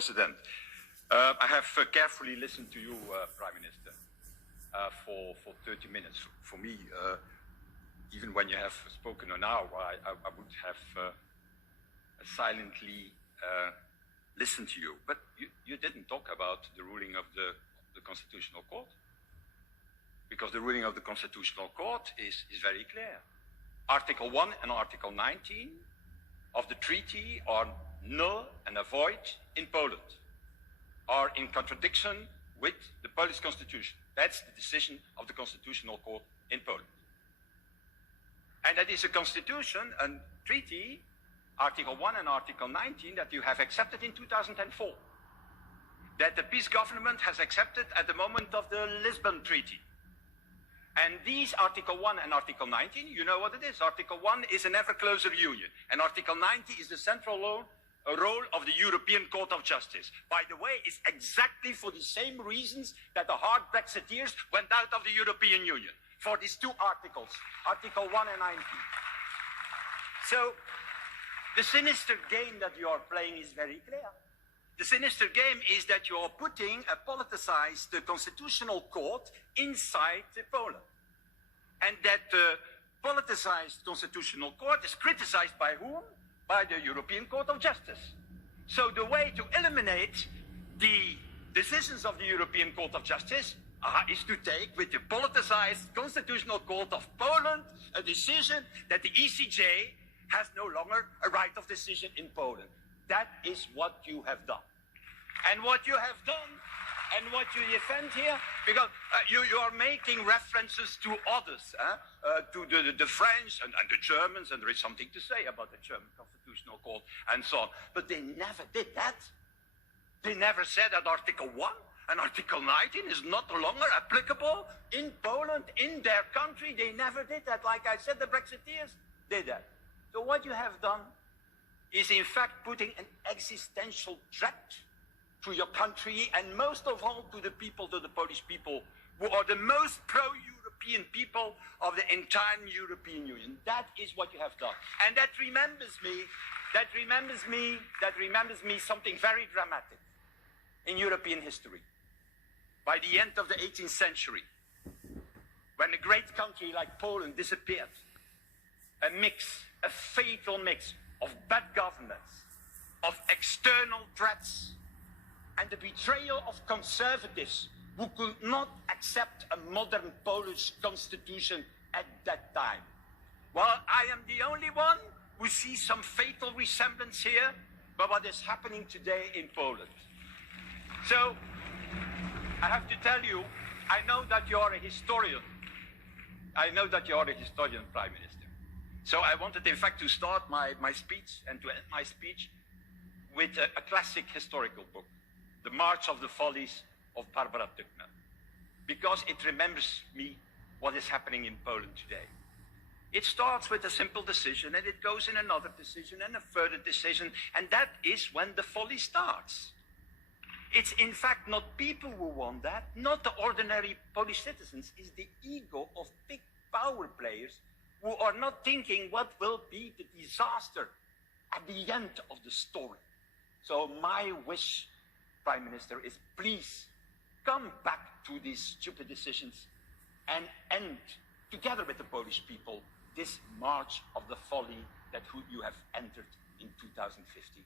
President. I have carefully listened to you, Prime Minister, for 30 minutes. For me, even when you have spoken now, I would have silently listened to you. But you didn't talk about the ruling of the Constitutional Court. Because the ruling of the Constitutional Court is very clear. Article 1 and Article 19 of the treaty are null and void in Poland, are in contradiction with the Polish constitution. That's the decision of the Constitutional Court in Poland. And that is a constitution and treaty, Article 1 and Article 19, that you have accepted in 2004. That the peace government has accepted at the moment of the Lisbon Treaty. And these Article 1 and Article 19, you know what it is. Article 1 is an ever closer union. And Article 90 is the central role of the European Court of Justice. By the way, it's exactly for the same reasons that the hard Brexiteers went out of the European Union. For these two articles, Article 1 and 19. So, the sinister game that you are playing is very clear. The sinister game is that you are putting a politicized Constitutional Court inside Poland. And that the politicized Constitutional Court is criticized by whom? By the European Court of Justice. So the way to eliminate the decisions of the European Court of Justice is to take with the politicized Constitutional Court of Poland a decision that the ECJ has no longer a right of decision in Poland. That is what you have done. And what you have done, and what you defend here, because you are making references to others, to the French and the Germans, and there is something to say about the German Constitutional Court and so on. But they never did that. They never said that Article 1 and Article 19 is not longer applicable in Poland, in their country. They never did that. Like I said, the Brexiteers did that. So what you have done is in fact putting an existential threat to your country, and most of all to the people, to the Polish people, who are the most pro-European people of the entire European Union. That is what you have done. And that remembers me something very dramatic in European history. By the end of the 18th century, when a great country like Poland disappeared, a fatal mix of bad governance, of external threats, and the betrayal of conservatives who could not accept a modern Polish constitution at that time. Well, I am the only one who sees some fatal resemblance here by what is happening today in Poland. So, I have to tell you, I know that you are a historian. I know that you are a historian, Prime Minister. So I wanted, in fact, to start my speech and to end my speech with a classic historical book, The March of the Follies of Barbara Tuchner, because it remembers me what is happening in Poland today. It starts with a simple decision, and it goes in another decision and a further decision, and that is when the folly starts. It's in fact not people who want that, not the ordinary Polish citizens. It's the ego of big power players who are not thinking what will be the disaster at the end of the story. So my wish, Prime Minister, is please come back to these stupid decisions and end, together with the Polish people, this march of the folly that you have entered in 2050.